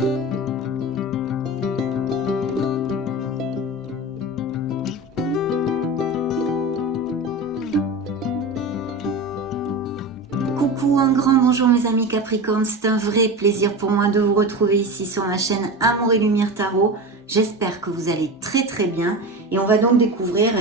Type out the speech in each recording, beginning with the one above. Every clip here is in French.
Coucou, un grand bonjour mes amis Capricorne, c'est un vrai plaisir pour moi de vous retrouver ici sur ma chaîne Amour et Lumière Tarot. J'espère que vous allez très bien et on va donc découvrir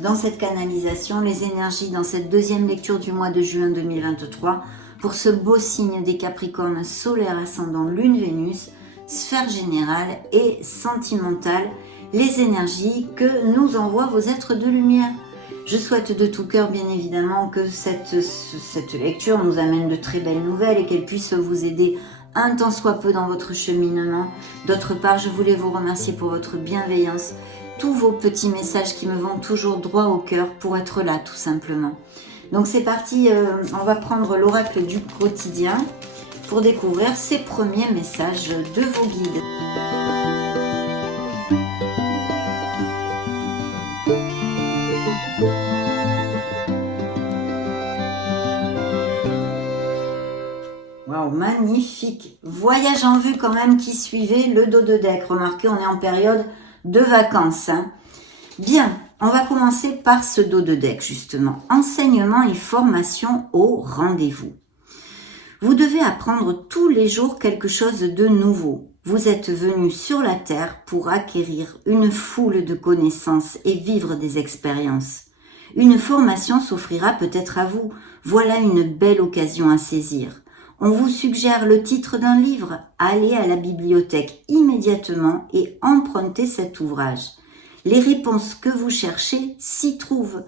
dans cette canalisation les énergies dans cette deuxième lecture du mois de juin 2023 pour ce beau signe des Capricornes solaire ascendant Lune Vénus, sphère générale et sentimentale, les énergies que nous envoient vos êtres de lumière. Je souhaite de tout cœur, bien évidemment, que cette lecture nous amène de très belles nouvelles et qu'elle puisse vous aider un tant soit peu dans votre cheminement. D'autre part, je voulais vous remercier pour votre bienveillance, tous vos petits messages qui me vont toujours droit au cœur pour être là, tout simplement. Donc c'est parti, on va prendre l'oracle du quotidien pour découvrir ces premiers messages de vos guides. Waouh, magnifique! Voyage en vue quand même qui suivait le dos de deck. Remarquez, on est en période de vacances. Bien, on va commencer par ce dos de deck justement. Enseignement et formation au rendez-vous. Vous devez apprendre tous les jours quelque chose de nouveau. Vous êtes venu sur la terre pour acquérir une foule de connaissances et vivre des expériences. Une formation s'offrira peut-être à vous. Voilà une belle occasion à saisir. On vous suggère le titre d'un livre. Allez à la bibliothèque immédiatement et empruntez cet ouvrage. Les réponses que vous cherchez s'y trouvent.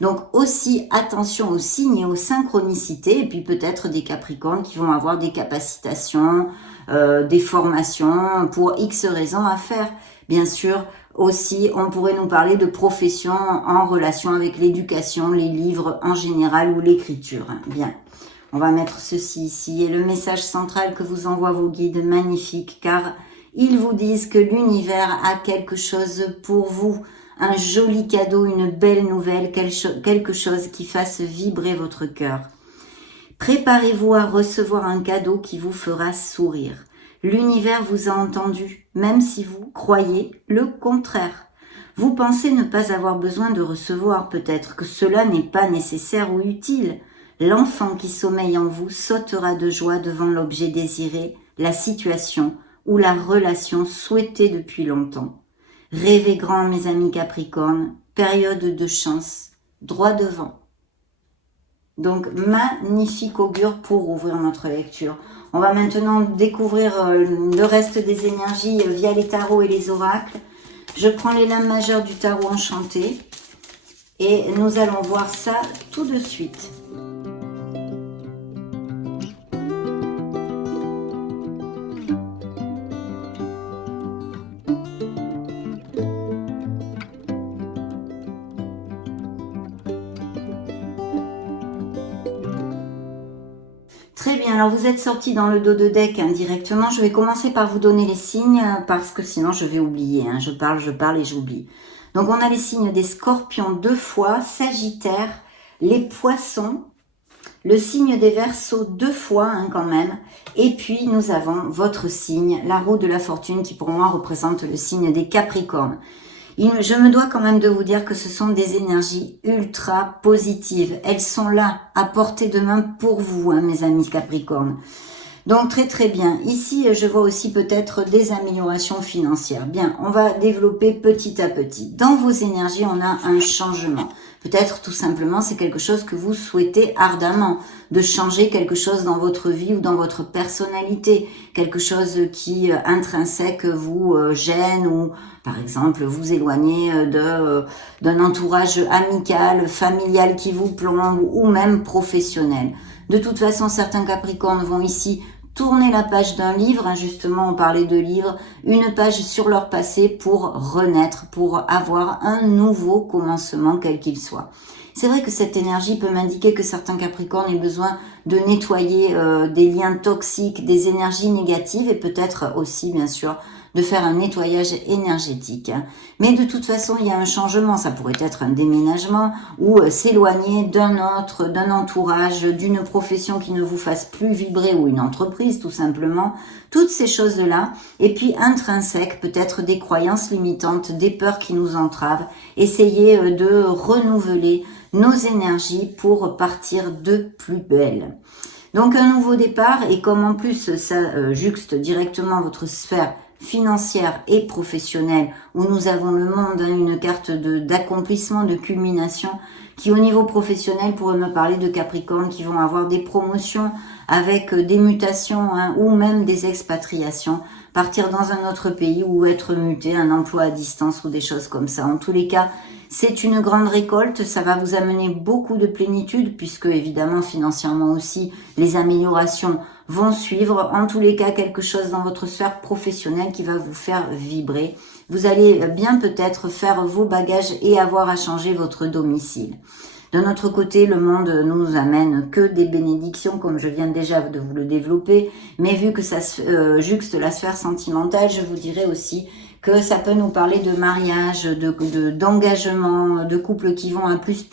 Donc aussi attention aux signes et aux synchronicités et puis peut-être des Capricornes qui vont avoir des capacitations, des formations pour X raisons à faire. Bien sûr, aussi on pourrait nous parler de profession en relation avec l'éducation, les livres en général ou l'écriture. Bien. On va mettre ceci ici et le message central que vous envoient vos guides, magnifique, car ils vous disent que l'univers a quelque chose pour vous, un joli cadeau, une belle nouvelle, quelque chose qui fasse vibrer votre cœur. Préparez-vous à recevoir un cadeau qui vous fera sourire. L'univers vous a entendu, même si vous croyez le contraire. Vous pensez ne pas avoir besoin de recevoir, peut-être que cela n'est pas nécessaire ou utile. L'enfant qui sommeille en vous sautera de joie devant l'objet désiré, la situation ou la relation souhaitée depuis longtemps. Rêvez grand, mes amis Capricornes, période de chance, droit devant. Donc, magnifique augure pour ouvrir notre lecture. On va maintenant découvrir le reste des énergies via les tarots et les oracles. Je prends les lames majeures du tarot enchanté et nous allons voir ça tout de suite. Très bien, alors vous êtes sorti dans le dos de deck indirectement. Je vais commencer par vous donner les signes parce que sinon je vais oublier. Je parle et j'oublie. Donc on a les signes des scorpions 2 fois, Sagittaire, les poissons, le signe des Verseaux 2 fois quand même. Et puis nous avons votre signe, la roue de la fortune qui pour moi représente le signe des Capricornes. Je me dois quand même de vous dire que ce sont des énergies ultra positives. Elles sont là, à portée de main pour vous, mes amis Capricornes. Donc très bien. Ici, je vois aussi peut-être des améliorations financières. Bien, on va développer petit à petit. Dans vos énergies, on a un changement. Peut-être tout simplement, c'est quelque chose que vous souhaitez ardemment, de changer quelque chose dans votre vie ou dans votre personnalité, quelque chose qui intrinsèque vous gêne ou par exemple vous éloigner d'un entourage amical, familial qui vous plombe ou même professionnel. De toute façon, certains Capricornes vont ici tourner la page d'un livre, justement on parlait de livres, une page sur leur passé pour renaître, pour avoir un nouveau commencement quel qu'il soit. C'est vrai que cette énergie peut m'indiquer que certains Capricornes aient besoin de nettoyer des liens toxiques, des énergies négatives et peut-être aussi, bien sûr, de faire un nettoyage énergétique. Mais de toute façon, il y a un changement. Ça pourrait être un déménagement ou s'éloigner d'un entourage, d'une profession qui ne vous fasse plus vibrer ou une entreprise, tout simplement. Toutes ces choses-là. Et puis, intrinsèques, peut-être des croyances limitantes, des peurs qui nous entravent. Essayez de renouveler nos énergies pour partir de plus belle. Donc, un nouveau départ. Et comme en plus, ça juxte directement votre sphère financière et professionnelle, où nous avons le monde, une carte d'accomplissement, de culmination, qui au niveau professionnel pourrait me parler de Capricorne qui vont avoir des promotions avec des mutations ou même des expatriations, partir dans un autre pays ou être muté, un emploi à distance ou des choses comme ça. En tous les cas, c'est une grande récolte, ça va vous amener beaucoup de plénitude puisque évidemment financièrement aussi les améliorations vont suivre. En tous les cas, quelque chose dans votre sphère professionnelle qui va vous faire vibrer. Vous allez bien peut-être faire vos bagages et avoir à changer votre domicile. De notre côté, le monde ne nous amène que des bénédictions, comme je viens déjà de vous le développer. Mais vu que ça juxte la sphère sentimentale, je vous dirais aussi que ça peut nous parler de mariage, d'engagement, de couples qui vont à plus,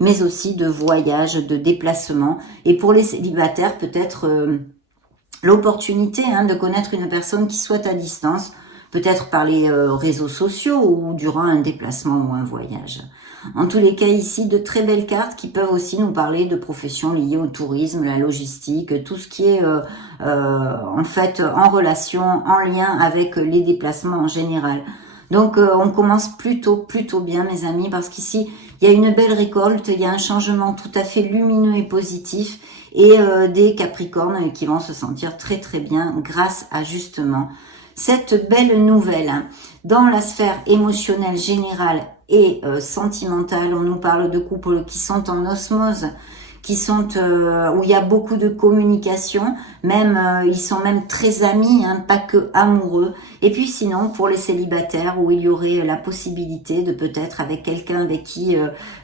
mais aussi de voyage, de déplacement. Et pour les célibataires, peut-être l'opportunité de connaître une personne qui soit à distance, peut-être par les réseaux sociaux ou durant un déplacement ou un voyage. En tous les cas, ici, de très belles cartes qui peuvent aussi nous parler de professions liées au tourisme, la logistique, tout ce qui est en fait en relation, en lien avec les déplacements en général. Donc, on commence plutôt bien, mes amis, parce qu'ici, il y a une belle récolte, il y a un changement tout à fait lumineux et positif, et des Capricornes qui vont se sentir très bien grâce à justement cette belle nouvelle. Dans la sphère émotionnelle générale et sentimentale, on nous parle de couples qui sont en osmose, qui sont où il y a beaucoup de communication, même ils sont même très amis, pas que amoureux. Et puis sinon, pour les célibataires, où il y aurait la possibilité de peut-être avec quelqu'un avec qui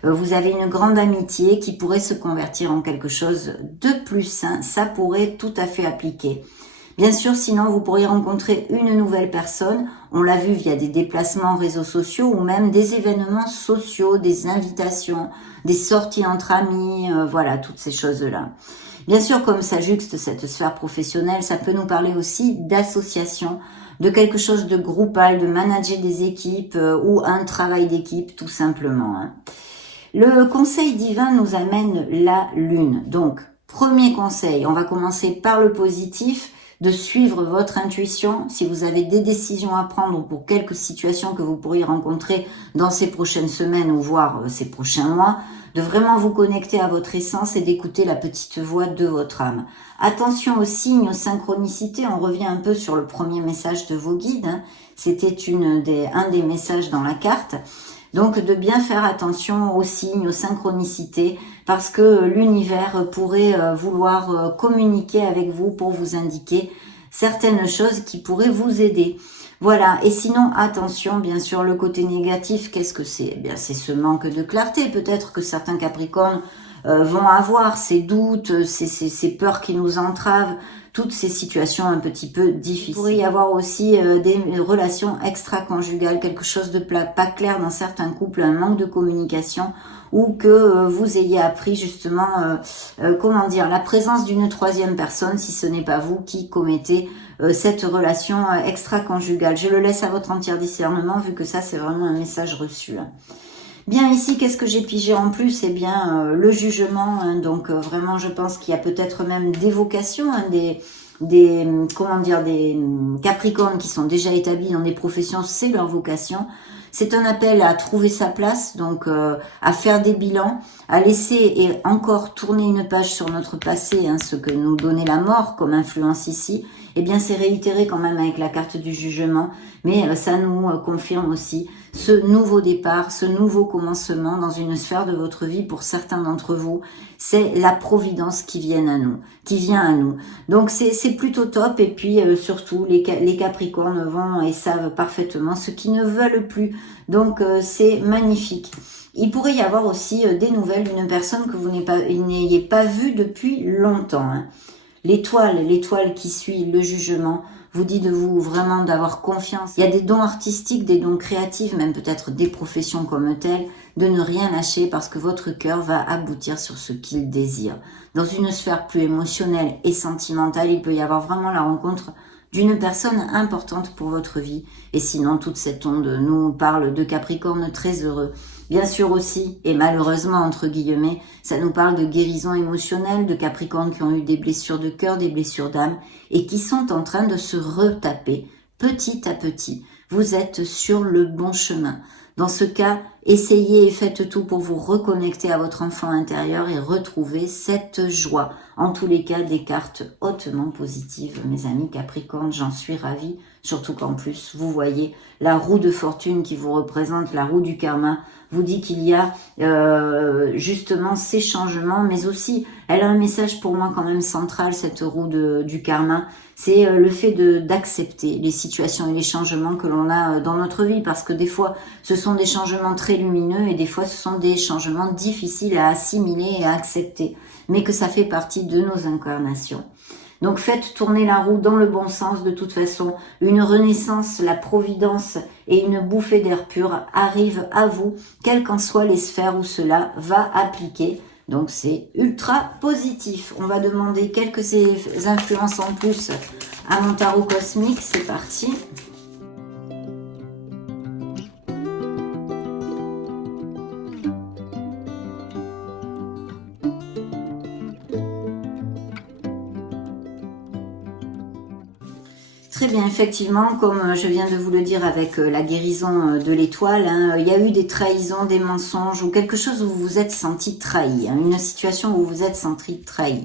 vous avez une grande amitié, qui pourrait se convertir en quelque chose de plus sain, ça pourrait tout à fait appliquer. Bien sûr, sinon, vous pourriez rencontrer une nouvelle personne. On l'a vu via des déplacements réseaux sociaux ou même des événements sociaux, des invitations, des sorties entre amis, voilà, toutes ces choses-là. Bien sûr, comme ça juxte cette sphère professionnelle, ça peut nous parler aussi d'association, de quelque chose de groupal, de manager des équipes ou un travail d'équipe, tout simplement. Le conseil divin nous amène la lune. Donc, premier conseil, on va commencer par le positif, de suivre votre intuition. Si vous avez des décisions à prendre pour quelques situations que vous pourriez rencontrer dans ces prochaines semaines ou voire ces prochains mois, de vraiment vous connecter à votre essence et d'écouter la petite voix de votre âme. Attention aux signes, aux synchronicités. On revient un peu sur le premier message de vos guides. C'était un des messages dans la carte. Donc de bien faire attention aux signes, aux synchronicités, parce que l'univers pourrait vouloir communiquer avec vous pour vous indiquer certaines choses qui pourraient vous aider. Voilà, et sinon, attention, bien sûr, le côté négatif, qu'est-ce que c'est? Eh bien, c'est ce manque de clarté, peut-être que certains Capricornes vont avoir ces doutes, ces peurs qui nous entravent, toutes ces situations un petit peu difficiles. Il pourrait y avoir aussi des relations extra-conjugales, quelque chose de pas clair dans certains couples, un manque de communication, ou que vous ayez appris justement, la présence d'une troisième personne, si ce n'est pas vous qui commettez cette relation extra-conjugale. Je le laisse à votre entier discernement, vu que ça, c'est vraiment un message reçu. Bien, ici, qu'est-ce que j'ai pigé en plus? Eh bien, le jugement. Donc, vraiment, je pense qu'il y a peut-être même des vocations, des Capricornes qui sont déjà établis dans des professions, c'est leur vocation. C'est un appel à trouver sa place, donc à faire des bilans, à laisser et encore tourner une page sur notre passé, ce que nous donnait la mort comme influence ici. Eh bien, c'est réitéré quand même avec la carte du jugement, mais ça nous confirme aussi ce nouveau départ, ce nouveau commencement dans une sphère de votre vie pour certains d'entre vous. C'est la providence qui vient à nous. Donc, c'est plutôt top. Et puis, surtout, les Capricornes vont et savent parfaitement ce qu'ils ne veulent plus. Donc, c'est magnifique. Il pourrait y avoir aussi des nouvelles d'une personne que vous n'ayez pas vue depuis longtemps. Hein. L'étoile qui suit le jugement, vous dit de vous vraiment d'avoir confiance. Il y a des dons artistiques, des dons créatifs, même peut-être des professions comme telles, de ne rien lâcher parce que votre cœur va aboutir sur ce qu'il désire. Dans une sphère plus émotionnelle et sentimentale, il peut y avoir vraiment la rencontre d'une personne importante pour votre vie. Et sinon, toute cette onde nous parle de Capricorne très heureux. Bien sûr aussi, et malheureusement entre guillemets, ça nous parle de guérison émotionnelle, de Capricornes qui ont eu des blessures de cœur, des blessures d'âme, et qui sont en train de se retaper petit à petit. Vous êtes sur le bon chemin. Dans ce cas, essayez et faites tout pour vous reconnecter à votre enfant intérieur et retrouver cette joie. En tous les cas, des cartes hautement positives, mes amis Capricorne, j'en suis ravie. Surtout qu'en plus, vous voyez la roue de fortune qui vous représente, la roue du karma, vous dit qu'il y a justement ces changements, mais aussi, elle a un message pour moi quand même central, cette roue du karma, c'est le fait d'accepter les situations et les changements que l'on a dans notre vie, parce que des fois, ce sont des changements très lumineux et des fois, ce sont des changements difficiles à assimiler et à accepter, mais que ça fait partie de nos incarnations. Donc faites tourner la roue dans le bon sens de toute façon. Une renaissance, la providence et une bouffée d'air pur arrivent à vous, quelles qu'en soient les sphères où cela va appliquer. Donc c'est ultra positif. On va demander quelques influences en plus à mon tarot cosmique. C'est parti. Très bien, effectivement, comme je viens de vous le dire avec la guérison de l'étoile, hein, il y a eu des trahisons, des mensonges ou quelque chose où vous vous êtes senti trahi, hein, une situation où vous vous êtes senti trahi.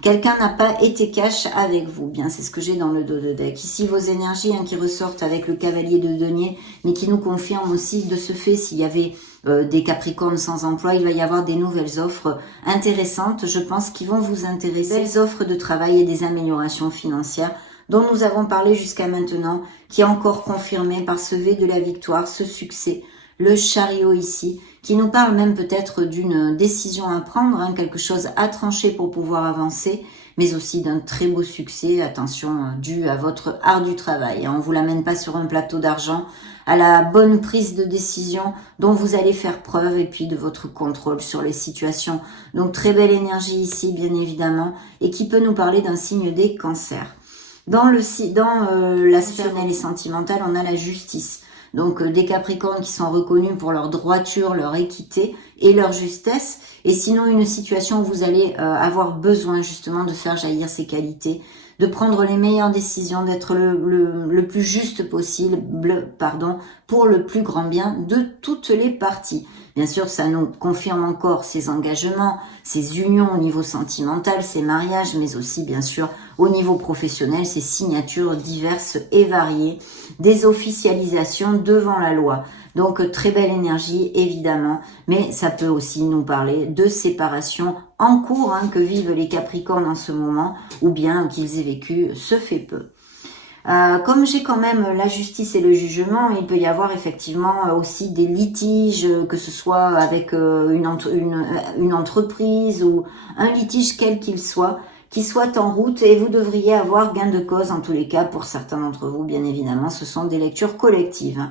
Quelqu'un n'a pas été cash avec vous, bien c'est ce que j'ai dans le dos de deck. Ici vos énergies qui ressortent avec le cavalier de denier, mais qui nous confirment aussi de ce fait s'il y avait des Capricornes sans emploi, il va y avoir des nouvelles offres intéressantes, je pense, qui vont vous intéresser. Des offres de travail et des améliorations financières dont nous avons parlé jusqu'à maintenant, qui est encore confirmé par ce V de la victoire, ce succès, le chariot ici, qui nous parle même peut-être d'une décision à prendre, hein, quelque chose à trancher pour pouvoir avancer, mais aussi d'un très beau succès, attention, dû à votre art du travail. On ne vous l'amène pas sur un plateau d'argent, à la bonne prise de décision dont vous allez faire preuve et puis de votre contrôle sur les situations. Donc très belle énergie ici, bien évidemment, et qui peut nous parler d'un signe des cancers. Dans la sphère émotionnelle et sentimentale, on a la justice. Donc des Capricornes qui sont reconnus pour leur droiture, leur équité et leur justesse. Et sinon, une situation où vous allez avoir besoin justement de faire jaillir ces qualités, de prendre les meilleures décisions, d'être le plus juste possible, pour le plus grand bien de toutes les parties. Bien sûr, ça nous confirme encore ces engagements, ces unions au niveau sentimental, ces mariages, mais aussi, bien sûr, au niveau professionnel, ces signatures diverses et variées, des officialisations devant la loi. Donc, très belle énergie, évidemment, mais ça peut aussi nous parler de séparation en cours que vivent les Capricornes en ce moment, ou bien qu'ils aient vécu, ce fait peu. Comme j'ai quand même la justice et le jugement, il peut y avoir effectivement aussi des litiges, que ce soit avec une entreprise ou un litige quel qu'il soit, qui soit en route, et vous devriez avoir gain de cause en tous les cas pour certains d'entre vous, bien évidemment, ce sont des lectures collectives.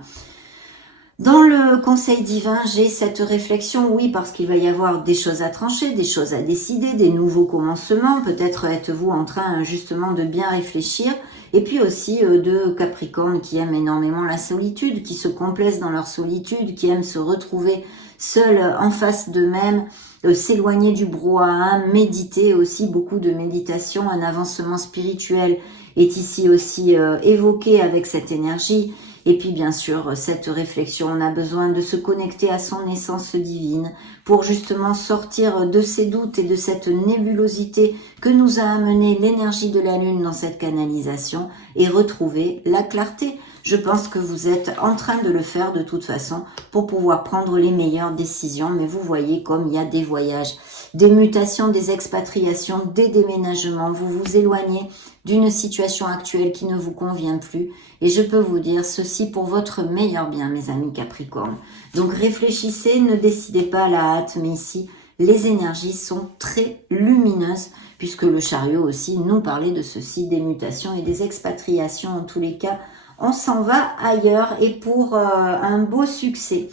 Dans le conseil divin, j'ai cette réflexion, oui, parce qu'il va y avoir des choses à trancher, des choses à décider, des nouveaux commencements. Peut-être êtes-vous en train justement de bien réfléchir. Et puis aussi de Capricorne qui aiment énormément la solitude, qui se complaisent dans leur solitude, qui aiment se retrouver seuls en face d'eux-mêmes, s'éloigner du brouhaha, méditer aussi, beaucoup de méditation. Un avancement spirituel est ici aussi évoqué avec cette énergie. Et puis bien sûr, cette réflexion, on a besoin de se connecter à son essence divine pour justement sortir de ces doutes et de cette nébulosité que nous a amené l'énergie de la Lune dans cette canalisation et retrouver la clarté. Je pense que vous êtes en train de le faire de toute façon pour pouvoir prendre les meilleures décisions. Mais vous voyez comme il y a des voyages, des mutations, des expatriations, des déménagements. Vous vous éloignez d'une situation actuelle qui ne vous convient plus. Et je peux vous dire ceci pour votre meilleur bien, mes amis Capricorne. Donc réfléchissez, ne décidez pas à la hâte, mais ici, les énergies sont très lumineuses, puisque le chariot aussi nous parlait de ceci, des mutations et des expatriations. En tous les cas, on s'en va ailleurs et pour un beau succès.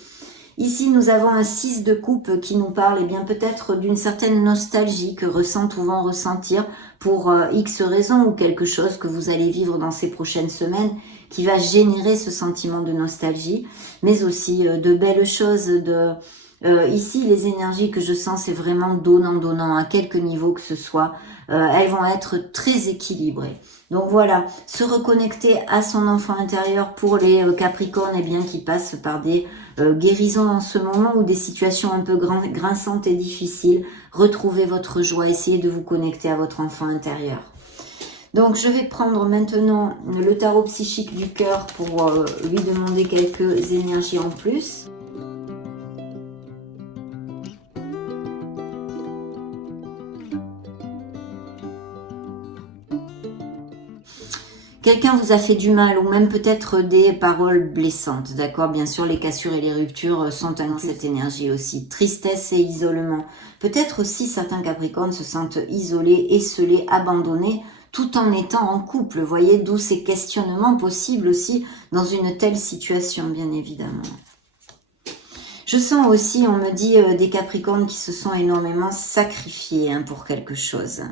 Ici, nous avons un 6 de coupe qui nous parle, bien peut-être d'une certaine nostalgie que ressentent ou vont ressentir pour X raisons ou quelque chose que vous allez vivre dans ces prochaines semaines qui va générer ce sentiment de nostalgie, mais aussi de belles choses. Ici, les énergies que je sens, c'est vraiment donnant, à quelque niveau que ce soit. Elles vont être très équilibrées. Donc voilà, se reconnecter à son enfant intérieur pour les Capricornes, bien qui passent par des guérisons en ce moment ou des situations un peu grinçantes et difficiles. Retrouvez votre joie, essayez de vous connecter à votre enfant intérieur. Donc je vais prendre maintenant le tarot psychique du cœur pour lui demander quelques énergies en plus. Quelqu'un vous a fait du mal ou même peut-être des paroles blessantes, d'accord? Bien sûr, les cassures et les ruptures sont inclus dans cette énergie aussi. Tristesse et isolement. Peut-être aussi certains Capricornes se sentent isolés, esselés, abandonnés, tout en étant en couple. Vous voyez, d'où ces questionnements possibles aussi dans une telle situation, bien évidemment. Je sens aussi, on me dit, des Capricornes qui se sont énormément sacrifiés pour quelque chose.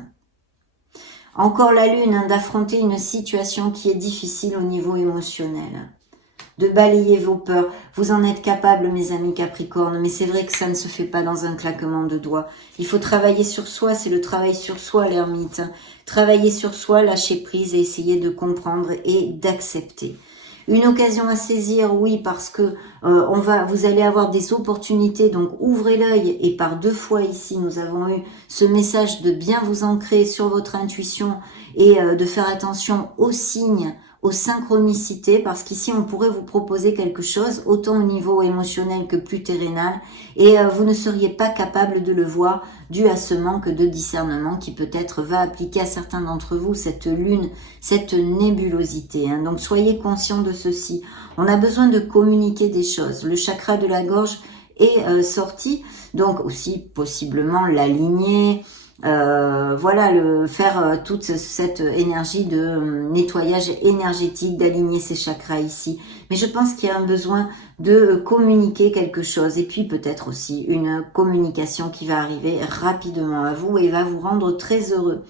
Encore la lune, d'affronter une situation qui est difficile au niveau émotionnel. De balayer vos peurs. Vous en êtes capable, mes amis Capricornes, mais c'est vrai que ça ne se fait pas dans un claquement de doigts. Il faut travailler sur soi, c'est le travail sur soi, l'ermite. Travailler sur soi, lâcher prise et essayer de comprendre et d'accepter. Une occasion à saisir, oui, parce que vous allez avoir des opportunités, donc ouvrez l'œil. Et par 2 fois ici, nous avons eu ce message de bien vous ancrer sur votre intuition et de faire attention aux signes, aux synchronicités, parce qu'ici, on pourrait vous proposer quelque chose, autant au niveau émotionnel que plus terrénal, et vous ne seriez pas capable de le voir, dû à ce manque de discernement qui peut-être va appliquer à certains d'entre vous cette lune, cette nébulosité. Donc soyez conscients de ceci. On a besoin de communiquer des choses. Le chakra de la gorge est sorti, donc aussi possiblement l'aligner. Voilà, faire toute cette énergie de nettoyage énergétique, d'aligner ces chakras ici. Mais je pense qu'il y a un besoin de communiquer quelque chose et puis peut-être aussi une communication qui va arriver rapidement à vous et va vous rendre très heureux.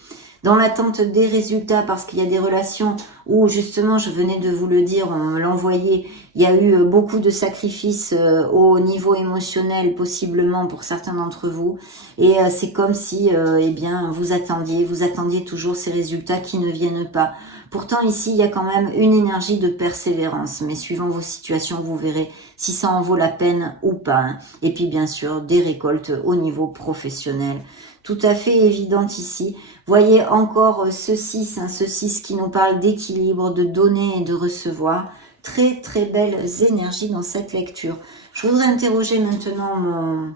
Dans l'attente des résultats, parce qu'il y a des relations où justement, je venais de vous le dire, on me l'envoyait, il y a eu beaucoup de sacrifices au niveau émotionnel possiblement pour certains d'entre vous. Et c'est comme si bien, vous attendiez toujours ces résultats qui ne viennent pas. Pourtant ici, il y a quand même une énergie de persévérance, mais suivant vos situations, vous verrez si ça en vaut la peine ou pas. Et puis bien sûr, des récoltes au niveau professionnel. Tout à fait évidente ici. Voyez encore ce 6 qui nous parle d'équilibre, de donner et de recevoir. Très très belles énergies dans cette lecture. Je voudrais interroger maintenant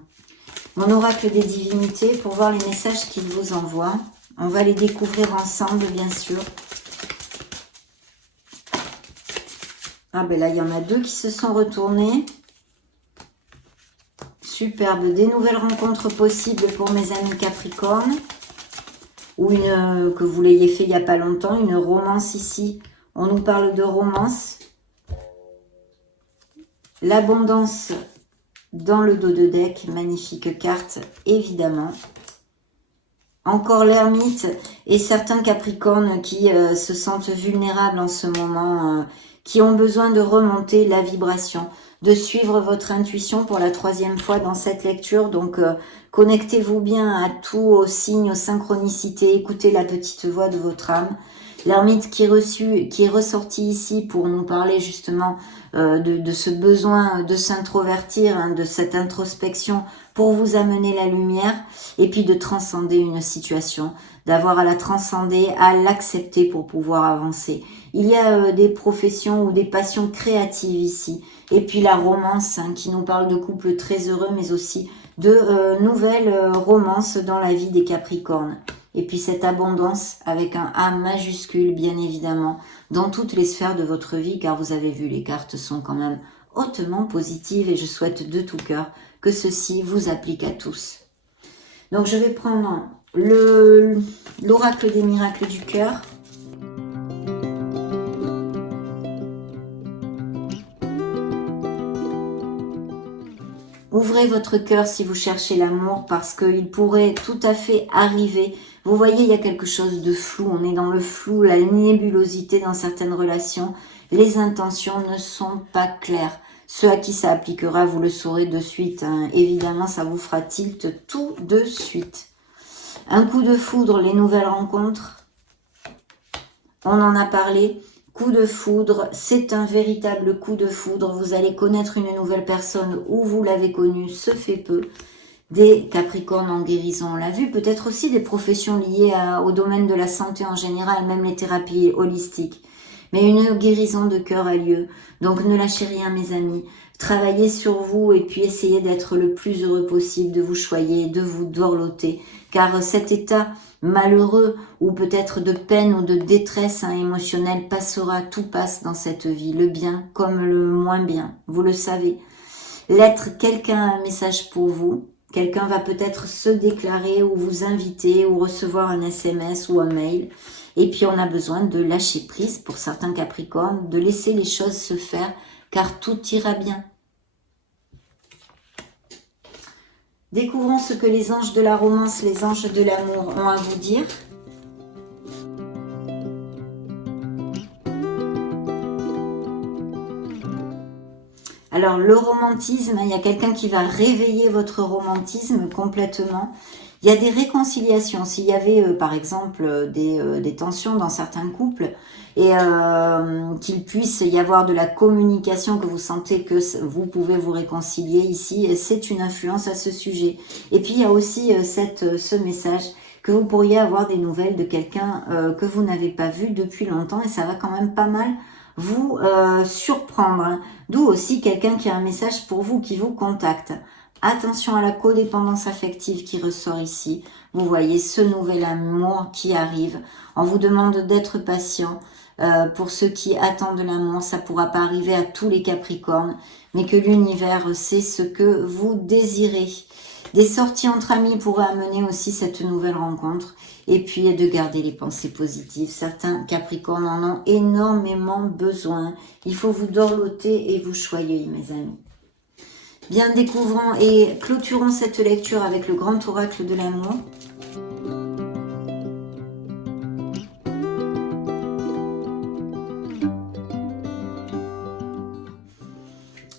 mon oracle des divinités pour voir les messages qu'il vous envoie. On va les découvrir ensemble, bien sûr. Ah ben là, il y en a 2 qui se sont retournés. Superbe. Des nouvelles rencontres possibles pour mes amis Capricornes. Ou que vous l'ayez fait il n'y a pas longtemps. Une romance ici. On nous parle de romance. L'abondance dans le dos de deck. Magnifique carte, évidemment. Encore l'ermite et certains Capricornes qui se sentent vulnérables en ce moment, qui ont besoin de remonter la vibration, de suivre votre intuition pour la 3e fois dans cette lecture. Donc, connectez-vous bien à tout, aux signes, aux synchronicités, écoutez la petite voix de votre âme. L'ermite qui est ressorti ici pour nous parler justement de ce besoin de s'introvertir, de cette introspection pour vous amener la lumière et puis de transcender une situation, d'avoir à la transcender, à l'accepter pour pouvoir avancer. Il y a des professions ou des passions créatives ici. Et puis la romance qui nous parle de couples très heureux mais aussi de nouvelles romances dans la vie des Capricornes. Et puis cette abondance avec un A majuscule, bien évidemment, dans toutes les sphères de votre vie, car vous avez vu, les cartes sont quand même hautement positives et je souhaite de tout cœur que ceci vous applique à tous. Donc je vais prendre l'oracle des miracles du cœur. Ouvrez votre cœur si vous cherchez l'amour parce qu'il pourrait tout à fait arriver. Vous voyez, il y a quelque chose de flou. On est dans le flou, la nébulosité dans certaines relations. Les intentions ne sont pas claires. Ceux à qui ça appliquera, vous le saurez de suite. Hein. Évidemment, ça vous fera tilt tout de suite. Un coup de foudre, les nouvelles rencontres. On en a parlé. Coup de foudre, c'est un véritable coup de foudre. Vous allez connaître une nouvelle personne ou vous l'avez connue, ce fait peu. Des Capricornes en guérison, on l'a vu. Peut-être aussi des professions liées au domaine de la santé en général, même les thérapies holistiques. Mais une guérison de cœur a lieu. Donc ne lâchez rien, mes amis. Travaillez sur vous et puis essayez d'être le plus heureux possible, de vous choyer, de vous dorloter. Car cet état malheureux ou peut-être de peine ou de détresse émotionnelle passera, tout passe dans cette vie, le bien comme le moins bien, vous le savez. L'être, quelqu'un a un message pour vous, quelqu'un va peut-être se déclarer ou vous inviter ou recevoir un SMS ou un mail. Et puis on a besoin de lâcher prise pour certains Capricornes, de laisser les choses se faire car tout ira bien. Découvrons ce que les anges de la romance, les anges de l'amour ont à vous dire. Alors, le romantisme, il y a quelqu'un qui va réveiller votre romantisme complètement. Il y a des réconciliations. S'il y avait, par exemple, des tensions dans certains couples et qu'il puisse y avoir de la communication, que vous sentez que vous pouvez vous réconcilier ici, c'est une influence à ce sujet. Et puis, il y a aussi ce message que vous pourriez avoir des nouvelles de quelqu'un que vous n'avez pas vu depuis longtemps et ça va quand même pas mal vous surprendre. Hein. D'où aussi quelqu'un qui a un message pour vous, qui vous contacte. Attention à la codépendance affective qui ressort ici. Vous voyez ce nouvel amour qui arrive. On vous demande d'être patient. Pour ceux qui attendent l'amour, ça ne pourra pas arriver à tous les Capricornes, mais que l'univers sait ce que vous désirez. Des sorties entre amis pourraient amener aussi cette nouvelle rencontre. Et puis de garder les pensées positives. Certains Capricornes en ont énormément besoin. Il faut vous dorloter et vous choyer, mes amis. Bien, découvrons et clôturons cette lecture avec le grand oracle de l'amour.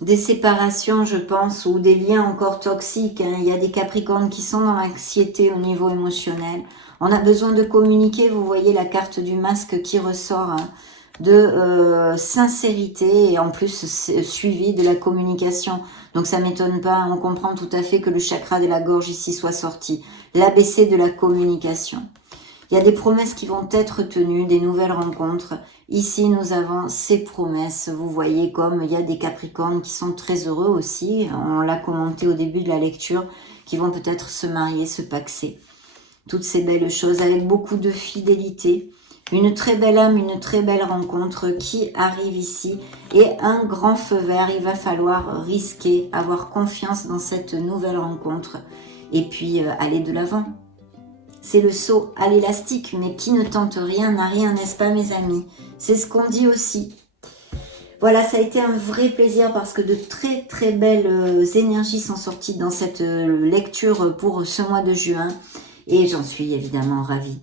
Des séparations, je pense, ou des liens encore toxiques. Hein. Il y a des Capricornes qui sont dans l'anxiété au niveau émotionnel. On a besoin de communiquer. Vous voyez la carte du masque qui ressort, hein, de sincérité et en plus suivi de la communication. Donc ça m'étonne pas. On comprend tout à fait que le chakra de la gorge ici soit sorti. L'ABC de la communication. Il y a des promesses qui vont être tenues, des nouvelles rencontres. Ici, nous avons ces promesses. Vous voyez comme il y a des Capricornes qui sont très heureux aussi. On l'a commenté au début de la lecture, qui vont peut-être se marier, se paxer. Toutes ces belles choses avec beaucoup de fidélité. Une très belle âme, une très belle rencontre qui arrive ici. Et un grand feu vert. Il va falloir risquer, avoir confiance dans cette nouvelle rencontre. Et puis aller de l'avant. C'est le saut à l'élastique, mais qui ne tente rien n'a rien, n'est-ce pas mes amis? C'est ce qu'on dit aussi. Voilà, ça a été un vrai plaisir parce que de très très belles énergies sont sorties dans cette lecture pour ce mois de juin. Et j'en suis évidemment ravie.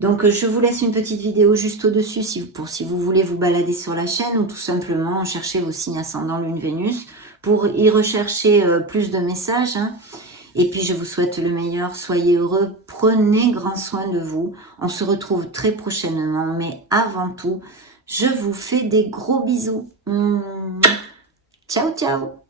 Donc je vous laisse une petite vidéo juste au-dessus si vous voulez vous balader sur la chaîne ou tout simplement chercher vos signes ascendants Lune Vénus pour y rechercher plus de messages. Hein. Et puis je vous souhaite le meilleur, soyez heureux, prenez grand soin de vous. On se retrouve très prochainement, mais avant tout, je vous fais des gros bisous. Ciao, ciao.